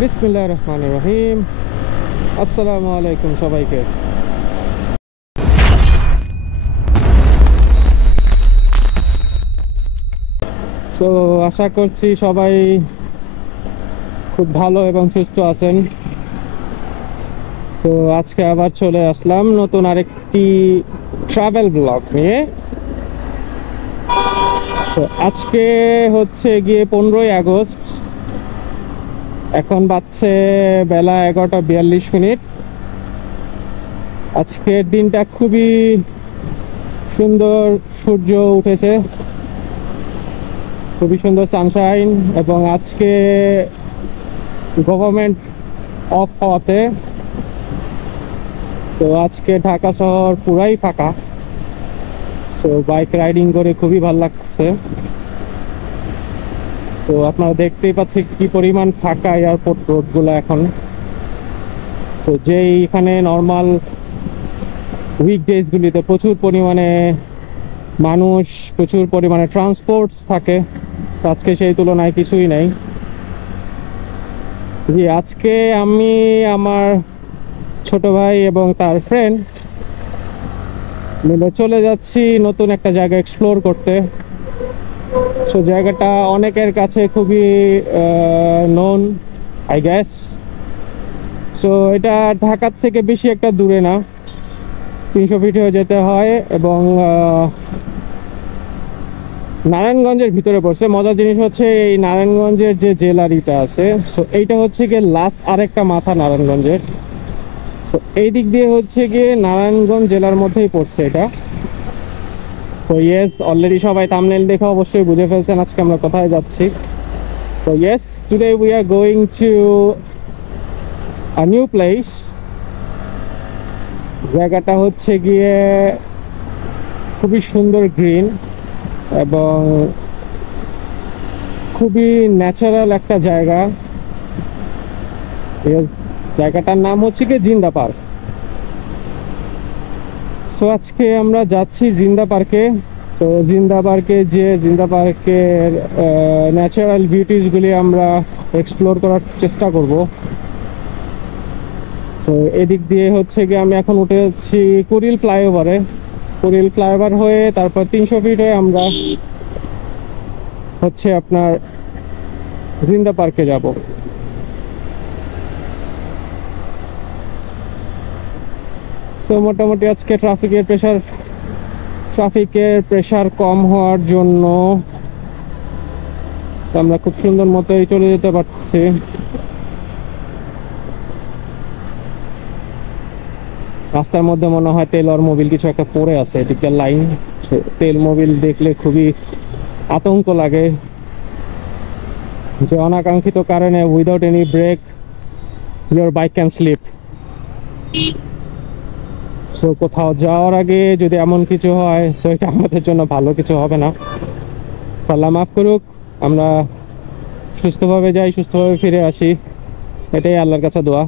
বিসমিল্লাহির রহমানির রহিম। আসসালামু আলাইকুম সবাইকে। সো আশা করছি সবাই খুব ভালো এবং সুস্থ আছেন। তো আজকে আবার চলে আসলাম নতুন আরেকটি ট্রাভেল ব্লগ নিয়ে। তো আজকে হচ্ছে গিয়ে 15ই আগস্ট, এখন বাজছে বেলা 11:42। আজকের দিনটা খুবই সুন্দর, সূর্য উঠেছে, খুবই সুন্দর সানশাইন, এবং আজকে গভর্নমেন্ট অফ হওয়াতে তো আজকে ঢাকা শহর পুরাই ফাঁকা। তো বাইক রাইডিং করে খুবই ভালো লাগছে। তো আপনারা দেখতেই পাচ্ছেন কি পরিমাণ ফাঁকা এয়ারপোর্ট রোডগুলো এখন। তো যেই এখানে নর্মাল উইকডেজগুলিতে প্রচুর পরিমাণে মানুষ, প্রচুর পরিমাণে ট্রান্সপোর্টস থাকে, আজকে সেই তুলনায় কিছুই নাই। জি, আজকে আমি আমার ছোট ভাই এবং তার ফ্রেন্ড মিলে চলে যাচ্ছি নতুন একটা জায়গা এক্সপ্লোর করতে। সো জায়গাটা অনেকের কাছে খুবই নোন, আই গ্যাস। সো এটা ঢাকার থেকে বেশি একটা দূরে না, 300 ফিটেও যেতে হয়, এবং নারায়ণগঞ্জের ভিতরে পড়ছে। মজার জিনিস হচ্ছে এই নারায়ণগঞ্জের যে জেলারিটা আছে, সো এইটা হচ্ছে গিয়ে লাস্ট আরেকটা মাথা নারায়ণগঞ্জের। সো এই দিক দিয়ে হচ্ছে গিয়ে নারায়ণগঞ্জ জেলার মধ্যেই পড়ছে এটা। সো ইয়েস, অলরেডি সবাই থাম্বনেল দেখে অবশ্যই বুঝে ফেলছেন আজকে আমরা কোথায় যাচ্ছি। So yes, today we are going to a new place. জায়গাটা হচ্ছে গিয়ে খুবই সুন্দর, গ্রিন এবং খুবই ন্যাচারাল একটা জায়গা। জায়গাটার নাম হচ্ছে কি জিন্দা পার্ক। সো আজকে আমরা যাচ্ছি জিন্দা পার্কে। তো জিন্দা পার্কের ন্যাচারাল বিউটিসগুলি আমরা এক্সপ্লোর করার চেষ্টা করব। তো এদিক দিয়ে হচ্ছে গিয়ে আমি এখন উঠে যাচ্ছি কুড়িল ফ্লাইওভারে। কুড়িল ফ্লাইওভার হয়ে তারপর 300 ফিট হয়ে আমরা হচ্ছে আপনার জিন্দা পার্কে যাব। সো মোটামুটি আজকে ট্রাফিকের প্রেশার কম হওয়ার জন্য আমরা খুব সুন্দর মতোই চলে যেতে পারছি। রাস্তার মধ্যে মনে হয় তেল আর মোবিল কিছু একটা পড়ে আছে, এদিকে লাইন। তেল মোবিল দেখলে খুবই আতঙ্ক লাগে যে অনাকাঙ্ক্ষিত কারণে without any brake your bike can slip. So কোথাও যাওয়ার আগে যদি এমন কিছু হয়, সো এটা আমাদের জন্য ভালো কিছু হবে না। আল্লাহ মাফ করুক, আমরা সুস্থভাবে যাই, সুস্থভাবে ফিরে আসি, এটাই আল্লাহর কাছে দোয়া।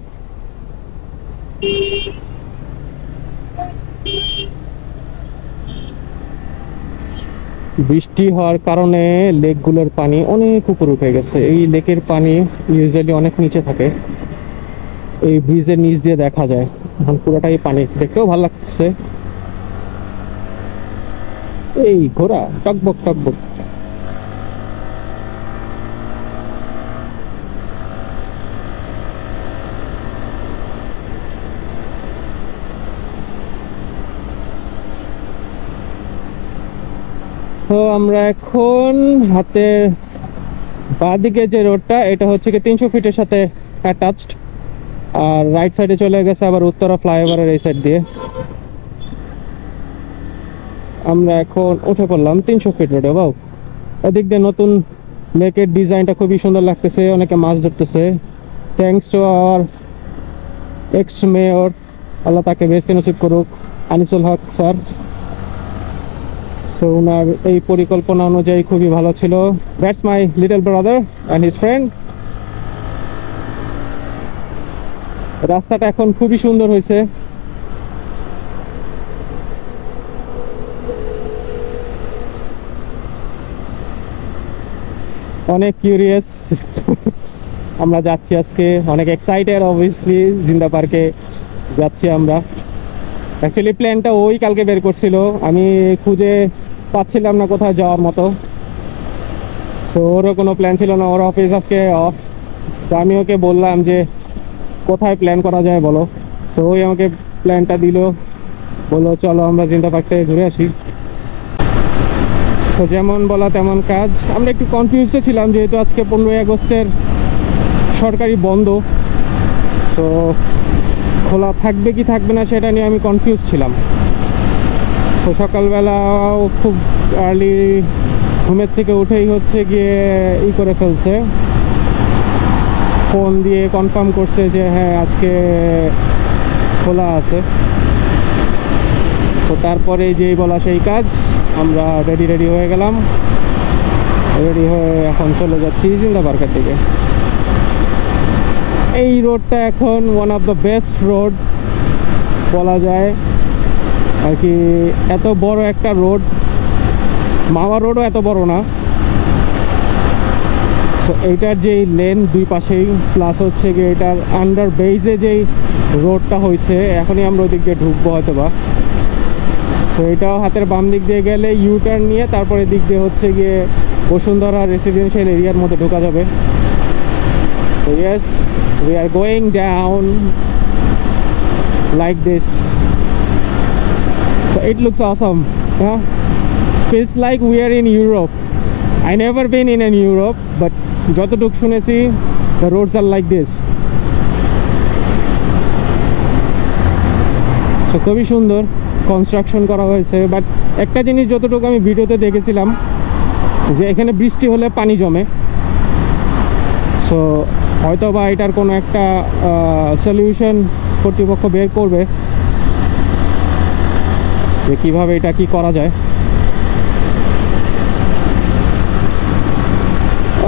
বৃষ্টি হওয়ার কারণে লেকগুলোর পানি অনেক উপরে উঠে গেছে। এই লেকের পানি ইউজুয়ালি অনেক নিচে থাকে, এই ব্রিজের নিচ দিয়ে দেখা যায়। এখন পুরোটাই পানি, দেখতেও ভালো লাগছে। এই ঘোড়া টকবক টকবক। তো আমরা এখন হাতের বাঁদিকে যে রোডটা, এটা হচ্ছে কি 300 ফিটের সাথে অ্যাটাচড, আর রাইট সাইডে চলে গেছে আবার উত্তরা ফ্লাইওভারের এই সাইড দিয়ে। আমরা এখন উঠে পড়লাম 300 ফিট রোডে। বাউ, এদিক দিয়ে নতুন লেকের ডিজাইনটা খুবই সুন্দর লাগতেছে, অনেকে মাছ ধরতেছে। Thanks to our ex mayor, আল্লাহ তাকে বেস্ট নসিব করুক, আনিসুল হক স্যার। সো ওনার এই পরিকল্পনা অনুযায়ী খুবই ভালো ছিল। That's my little brother and his friend. রাস্তাটা এখন খুবই সুন্দর হয়েছে। অনেক কিউরিয়াস আমরা যাচ্ছি আজকে, অনেক এক্সাইটেড অবভিয়াসলি। জিন্দা পার্কে যাচ্ছি আমরা। অ্যাকচুয়ালি প্ল্যানটা ওই কালকে বের করছিল, আমি খুঁজে পাচ্ছিলাম না কোথায় যাওয়ার মতো। তো ওরও কোনো প্ল্যান ছিল না, ওর অফিস আজকে অফ। তো আমি ওকে বললাম যে কোথায় প্ল্যান করা যায় বলো। তো ওই আমাকে প্ল্যানটা দিল, বললো চলো আমরা জিন্দা পার্ক থেকে ঘুরে আসি। তো যেমন বলা তেমন কাজ। আমরা একটু কনফিউজড ছিলাম যেহেতু আজকে 15ই আগস্টের সরকারি বন্ধ, তো খোলা থাকবে কি থাকবে না সেটা নিয়ে আমি কনফিউজ ছিলাম। তো সকালবেলাও খুব আর্লি ঘুমের থেকে উঠেই হচ্ছে গিয়ে করে ফেলছে, ফোন দিয়ে কনফার্ম করছে যে হ্যাঁ আজকে খোলা আছে। তো তারপরে যেই বলা সেই কাজ, আমরা রেডি হয়ে গেলাম। রেডি হয়ে এখন চলে যাচ্ছি জিন্দা পার্কের দিকে। এই রোডটা এখন one of the best road বলা যায় আর কি। এত বড় একটা রোড, মাওয়া রোডও এত বড় না। তো এইটার যেই লেন দুই পাশেই, প্লাস হচ্ছে গিয়ে এটার আন্ডার বেইজে যেই রোডটা হয়েছে, এখনই আমরা ওই দিক দিয়ে ঢুকবো হয়তো বা। তো এটাও হাতের বাম দিক দিয়ে গেলে ইউটার্ন নিয়ে তারপরে দিক দিয়ে হচ্ছে গিয়ে বসুন্ধরা রেসিডেন্সিয়াল এরিয়ার মধ্যে ঢোকা যাবে। So yes, we are going down like this. So it looks awesome, yeah? Feels like we are in Europe. I never been in Europe, but যতটুক শুনেছি the roads are like this. So খুবই সুন্দর construction করা হয়েছে। But একটা জিনিস যতটুকু আমি ভিডিওতে দেখেছিলাম যে এখানে বৃষ্টি হলে পানি জমে। সো হয়তো বা এটার কোনো একটা সলিউশন কর্তৃপক্ষ বের করবে যে কীভাবে এটা কি করা যায়।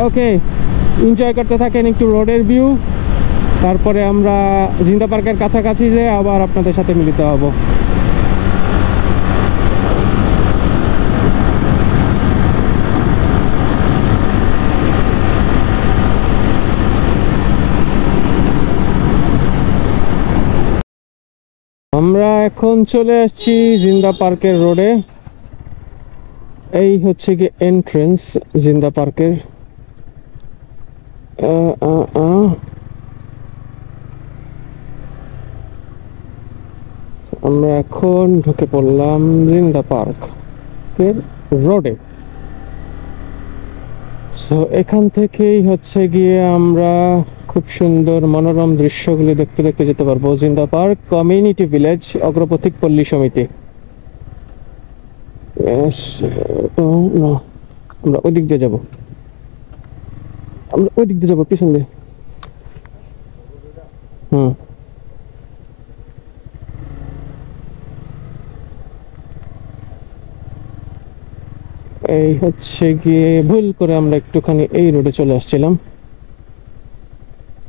ওকে, এনজয় করতে থাকেন একটু রোডের ভিউ, তারপরে আমরা জিন্দা পার্কের কাছাকাছি যেয়ে আবার আপনাদের সাথে মিলিত হব। আমরা এখন চলে আসছি জিন্দা পার্কের রোডে। এই হচ্ছে কি এন্ট্রেন্স জিন্দা পার্কের। আমরা এখন ঢুকে পড়লাম জিন্দা পার্কের রোডে। সো এখান থেকেই হচ্ছে গিয়ে আমরা খুব সুন্দর মনোরম দৃশ্যগুলি দেখতে দেখতে যেতে পারবো। জিন্দা পার্ক কমিউনিটি ভিলেজ, অগ্রপথিক পল্লী সমিতি। আমরা ওই দিক দিয়ে যাবো, আমরা ওই দিক দিয়ে যাবো পিছন দিয়ে। এই হচ্ছে গিয়ে ভুল করে আমরা একটুখানি এই রোডে চলে আসছিলাম।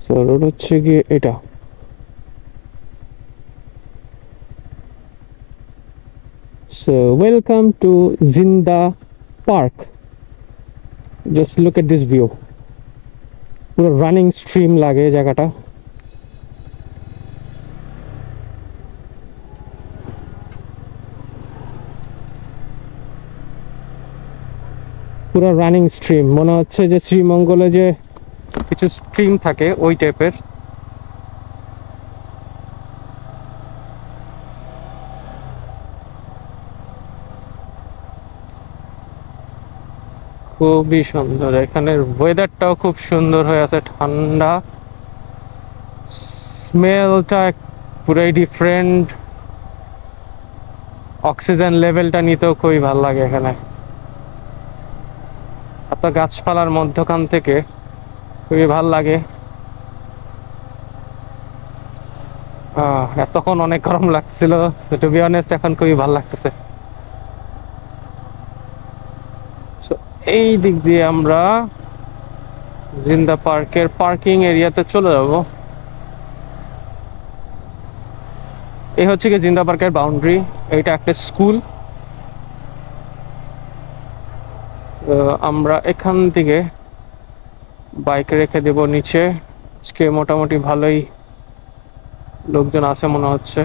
তো রোড হচ্ছে গিয়ে এটা। So welcome to Zinda Park. Just look at this view. পুরো রানিং স্ট্রিম লাগে জায়গাটা। পুরো রানিং স্ট্রিম, মনে হচ্ছে যে শ্রীমঙ্গলে যে কিছু স্ট্রিম থাকে ওই টাইপের। খুবই সুন্দর, এখানের ওয়েদারটাও খুব সুন্দর হয়ে আছে, ঠান্ডা। স্মেলটা পুরাই ডিফারেন্ট, অক্সিজেন লেভেলটা নিতেও খুবই ভালো লাগে এখানে। এত গাছপালার মধ্যখান থেকে খুবই ভাল লাগে। এতক্ষণ অনেক গরম লাগছিল, টু বি অনেস্ট এখন খুবই ভালো লাগতেছে। এই দিক দিয়ে আমরা জিন্দা পার্কের পার্কিং এরিয়াতে চলে যাব। এই হচ্ছে কি জিন্দা পার্কের বাউন্ডারি। এইটা একটা স্কুল। আমরা এখান থেকে বাইক রেখে দেব নিচে। আজকে মোটামুটি ভালোই লোকজন আছে মনে হচ্ছে।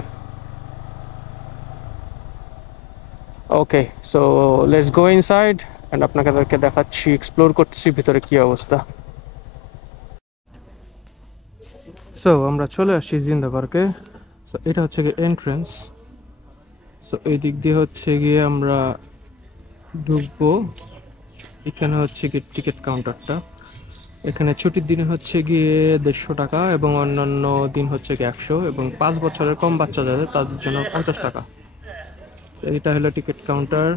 Okay, so let's go inside and আপনাদেরকে দেখাচ্ছি, এক্সপ্লোর করতেছি ভিতরে কি অবস্থা। সো আমরা চলে আসছি জিন্দা পার্কে। সো এটা হচ্ছে গিয়ে এন্ট্রেন্স। সো এই দিক দিয়ে হচ্ছে গিয়ে আমরা ঢুকবো। এখানে হচ্ছে গিয়ে টিকিট কাউন্টারটা। এখানে ছুটির দিনে হচ্ছে গিয়ে 150 টাকা এবং অন্যান্য দিন হচ্ছে গিয়ে 100, এবং 5 বছরের কম বাচ্চা যাদের তাদের জন্য 50 টাকা। এটা হলো টিকিট কাউন্টার।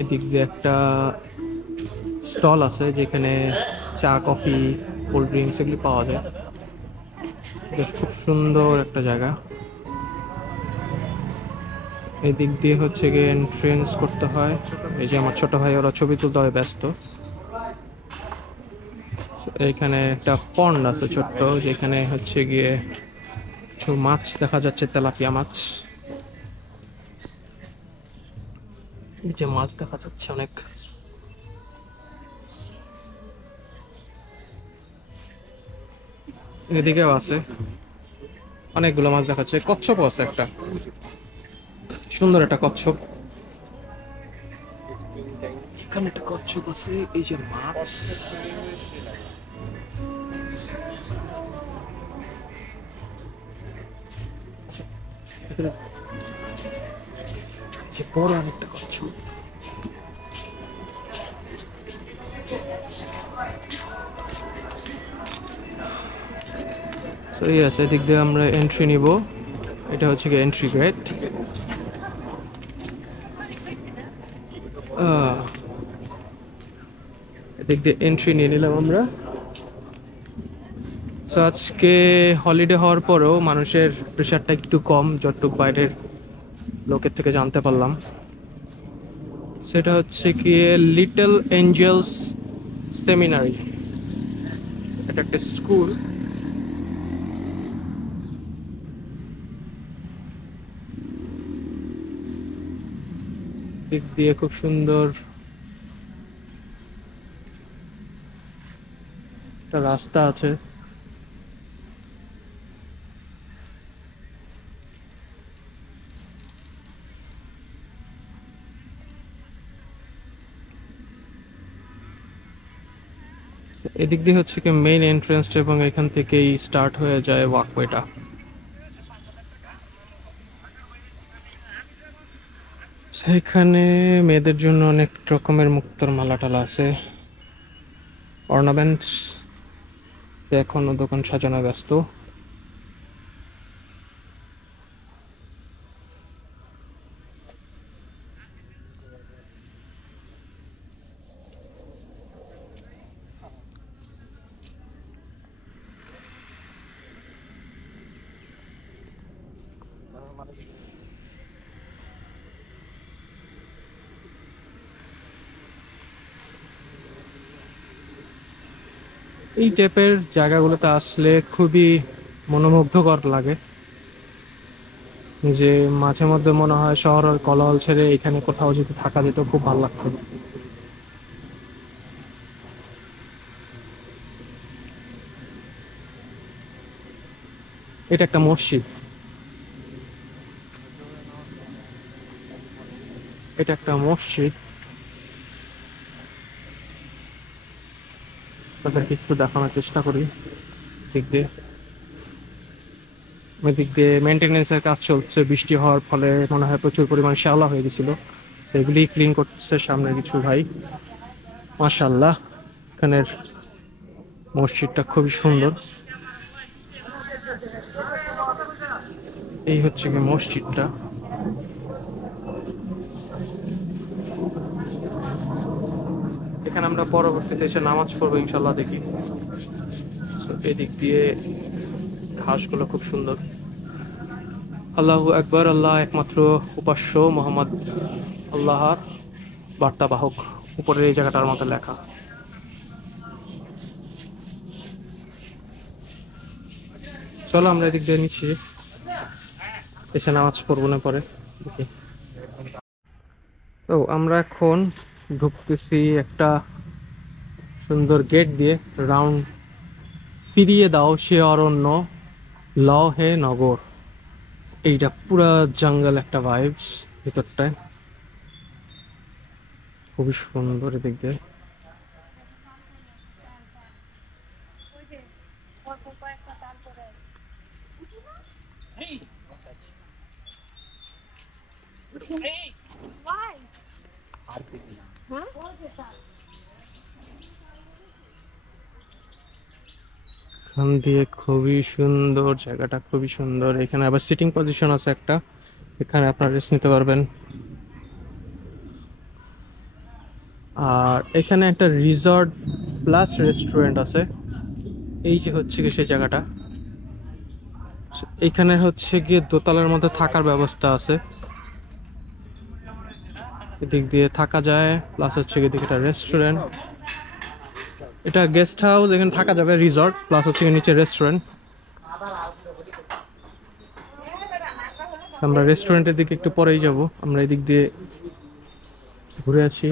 এদিক দিয়ে একটা স্টল আছে যেখানে চা, কফি, কোল্ড ড্রিঙ্কস এগুলি পাওয়া যায়। বেশ খুব সুন্দর একটা জায়গা। এই দিক দিয়ে হচ্ছে গিয়ে এন্ট্রেন্স করতে হয়। এই যে আমার ছোট ভাই, ওরা ছবি তুলতে হয় ব্যস্ত। এইখানে একটা পন্ড আছে ছোট্ট, যেখানে হচ্ছে গিয়ে কিছু মাছ দেখা যাচ্ছে, তেলাপিয়া মাছ। এই যে মাছ দেখা যাচ্ছে অনেক। এদিকেও আছে অনেকগুলো মাছ দেখাচ্ছে। কচ্ছপ আছে একটা, সুন্দর একটা কচ্ছপ। এখানে একটা কচ্ছপ আছে। এই যে মাছ, যে বড় অনেকটা কচ্ছপ। সো ইয়েস, এদিক দিয়ে আমরা এন্ট্রি নিব। এটা হচ্ছে কি এন্ট্রি গেট। এদিক দিয়ে এন্ট্রি নিয়ে নিলাম আমরা। সো আজকে হলিডে হওয়ার পরেও মানুষের প্রেশারটা একটু কম, যতটুকু বাইরের লোকের থেকে জানতে পারলাম। সেটা হচ্ছে কি লিটল এঞ্জেলস সেমিনারি। এটা একটা স্কুল। দিক দিয়ে খুব সুন্দর একটা রাস্তা আছে। এদিক দিয়ে হচ্ছে কি মেইন এন্ট্রান্সটা, এবং এখান থেকেই স্টার্ট হয়ে যায় ওয়াকওয়েটা। সেখানে মেয়েদের জন্য অনেক রকমের মুক্তোর মালা টালা আছে, অর্নামেন্টস। এখনো দোকান সাজানো ব্যস্ত। এই টাইপের জায়গাগুলোতে আসলে খুবই মনোমুগ্ধকর লাগে, যে মাঝে মধ্যে মনে হয় শহরের কোলাহল ছেড়ে এখানে কোথাও যদি থাকা যেত খুব ভালো লাগতো। এটা একটা মসজিদ। এটা একটা মসজিদ, তাদেরকে একটু দেখানোর চেষ্টা করি। দিক দিয়ে এদিক দিয়ে মেনটেনেন্সের কাজ চলছে। বৃষ্টি হওয়ার ফলে মনে হয় প্রচুর পরিমাণ শ্যাওলা হয়ে গেছিল, সেগুলি ক্লিন করতেছে সামনে কিছু ভাই। মাশাআল্লাহ, এখানের মসজিদটা খুবই সুন্দর। এই হচ্ছে কি মসজিদটা। এখানে আমরা পরবর্তীতে এসে নামাজ পড়বো ইনশাল্লাহ, দেখি। এদিক দিয়ে ঘাসগুলো খুব সুন্দর। আল্লাহু আকবার, আল্লাহ একমাত্র উপাস্য, মোহাম্মদ আল্লাহর বার্তাবাহক। উপরের এই জায়গাটার মতো লেখা। চলো আমরা এদিক দিয়ে নিচ্ছি, এসে নামাজ পড়বো না পরে, দেখি। তো আমরা এখন ঢুকতেছি একটা সুন্দর গেট দিয়ে, রাউন্ড ফিরিয়ে দাও সে অরণ্য, লও হে নগর। এইটা পুরা জঙ্গল একটা ভাইবস ভিতরটায়, খুবই সুন্দর এদিক দিয়ে। এখান দিয়ে খুবই সুন্দর জায়গাটা, খুবই সুন্দর। এখানে আবার সিটিং পজিশন আছে একটা, এখানে আপনারা রেস্ট নিতে পারবেন। আর এখানে একটা রিসর্ট প্লাস রেস্টুরেন্ট আছে, এই যে হচ্ছে কি সেই জায়গাটা। এখানে হচ্ছে গিয়ে দোতলার মধ্যে থাকার ব্যবস্থা আছে, এদিক দিয়ে থাকা যায়, প্লাস হচ্ছে গিয়ে একটা রেস্টুরেন্ট। এটা গেস্ট হাউস, এখানে থাকা যাবে, রিসর্ট প্লাস হচ্ছে নিচে রেস্টুরেন্ট। আমরা রেস্টুরেন্টের দিকে একটু পরেই যাব, আমরা এদিক দিয়ে ঘুরে আসি।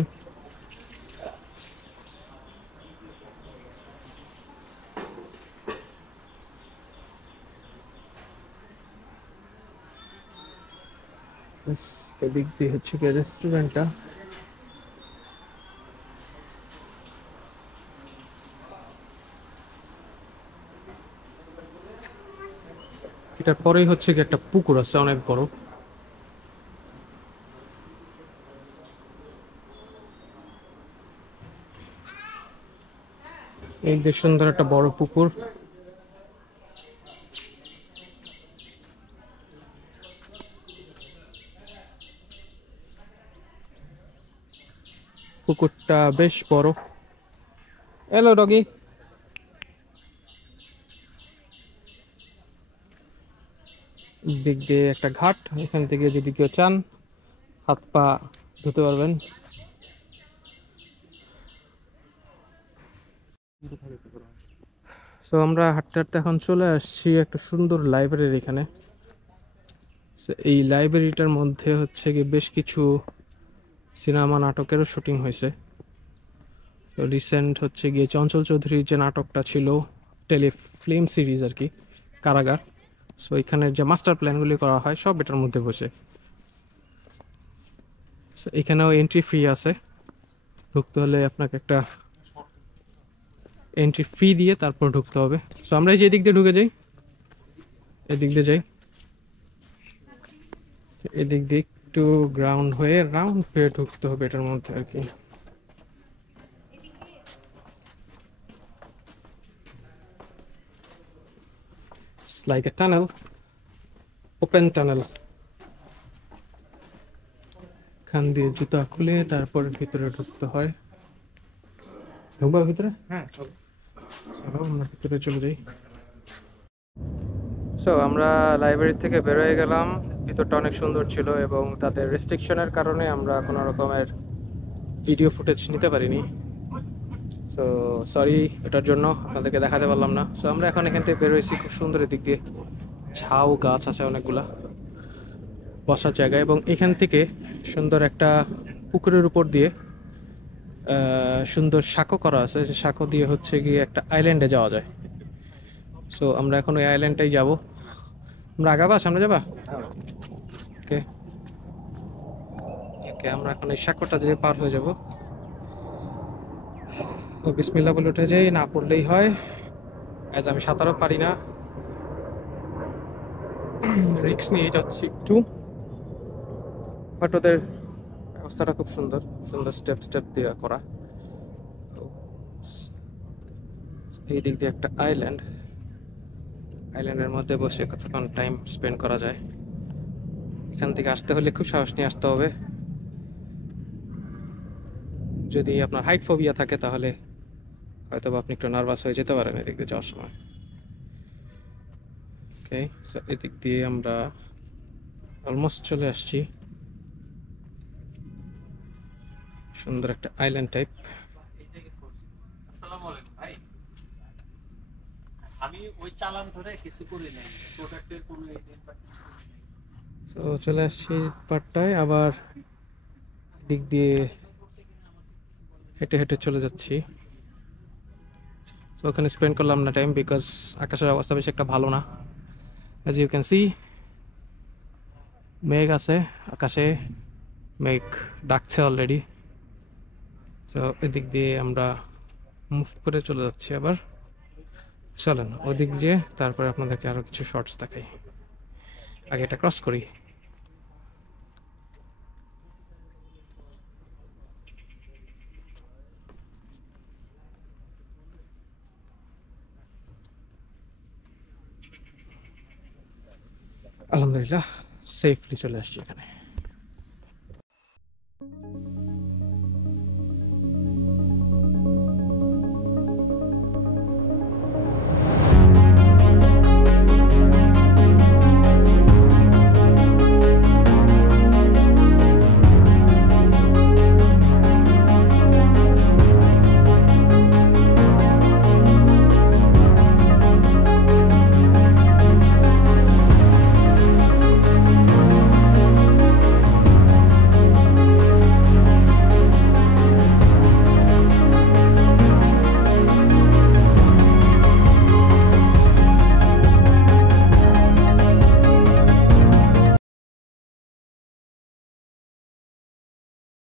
এদিক দিয়ে হচ্ছে কি রেস্টুরেন্টটা। এটার পরেই হচ্ছে কি একটা পুকুর আছে অনেক বড়, এই যে সুন্দর একটা বড় পুকুর। পুকুরটা বেশ বড়। Hello doggy. দিক দিয়ে একটা ঘাট, এখান থেকে যদি কেউ চান হাত পা ধুতে পারবেন। তো আমরা হাঁটতে হাঁটতে এখন চলে আসছি একটা সুন্দর লাইব্রেরির এখানে। এই লাইব্রেরিটার মধ্যে হচ্ছে কি বেশ কিছু সিনেমা নাটকেরও শুটিং হয়েছে। তো রিসেন্ট হচ্ছে গিয়ে চঞ্চল চৌধুরীর যে নাটকটা ছিল, টেলিফিল্ম সিরিজ আর কি, কারাগার। সো এখানে যে মাস্টার প্ল্যানগুলি করা হয় সব এটার মধ্যে বসে। সো এখানেও এন্ট্রি ফি আছে, ঢুকতে হলে আপনাকে একটা এন্ট্রি ফি দিয়ে তারপর ঢুকতে হবে। সো আমরা এই যে এদিক দিয়ে ঢুকে যাই, এদিক দিয়ে যাই, এদিক দিয়ে একটু রাউন্ড হয়ে ঢুকতে হবে এটার মধ্যে আর কি। It's like a tunnel, open tunnel. এখান দিয়ে জুতা খুলে তারপর ভিতরে ঢুকতে হয়। ঢুকবা ভিতরে? হ্যাঁ চলো, আমরা ভিতরে চলে যাই। সো আমরা লাইব্রেরি থেকে বের হয়ে গেলাম, ভিতরটা অনেক সুন্দর ছিল এবং তাদের রেস্ট্রিকশনের কারণে আমরা কোনো রকমের ভিডিও ফুটেজ নিতে পারিনি। সো সরি এটার জন্য, আপনাদেরকে দেখাতে পারলাম না। সো আমরা এখন এখান থেকে বের হয়েছি, খুব সুন্দর দিক দিয়ে ঝাউ গাছ আছে অনেকগুলা, বসার জায়গা, এবং এখান থেকে সুন্দর একটা পুকুরের উপর দিয়ে সুন্দর সাঁকো করা আছে, যে সাঁকো দিয়ে হচ্ছে গিয়ে একটা আইল্যান্ডে যাওয়া যায়। সো আমরা এখন ওই আইল্যান্ডটাই যাব। আমরা আগাবা, সামনে যাবা? ওকে ওকে, আমরা এখন এই সাঁকোটা দিয়ে পার হয়ে যাব। তো বিসমিল্লাহ বলে উঠে যাই, না পড়লেই হয়, আজ আমি সাঁতারও পারি না, রিস্ক নিয়ে যাচ্ছি একটু। বাট ওদের ব্যবস্থাটা খুব সুন্দর, সুন্দর স্টেপ স্টেপ দিয়ে করা। এই দিক দিয়ে একটা আইল্যান্ড, আইল্যান্ডের মধ্যে বসে কতক্ষণ টাইম স্পেন্ড করা যায়। এখান থেকে আসতে হলে খুব সাহস নিয়ে আসতে হবে, যদি আপনার হাইট ফোবিয়া থাকে তাহলে হয়তো আপনি একটু নার্ভাস হয়ে যেতে পারেন এদিক দিয়ে যাওয়ার সময়। ওকে, সো এদিক দিয়ে আমরা অলমোস্ট চলে আসছি। সুন্দর একটা আইল্যান্ড টাইপ। আসসালামু আলাইকুম ভাই, আমি ওই চালান ধরে কিছু করি নাই, প্রোডাক্টের কোনো এজেন্ট বা কিছু করি নাই। তো চলে আসছি পার্টটায়, আবার দিক দিয়ে হেঁটে হেঁটে চলে যাচ্ছি। তো ওখানে স্পেন্ড করলাম না টাইম, বিকজ আকাশের অবস্থা বেশি একটা ভালো না। অ্যাজ ইউ ক্যান সি মেঘ আছে আকাশে, মেঘ ডাকছে অলরেডি। তো এদিক দিয়ে আমরা মুভ করে চলে যাচ্ছি আবার। চলেন ওদিক দিয়ে তারপরে আপনাদেরকে আরো কিছু শর্টস দেখাই, আগে এটা ক্রস করি। আলহামদুলিল্লাহ সেফলি চলে আসছি এখানে।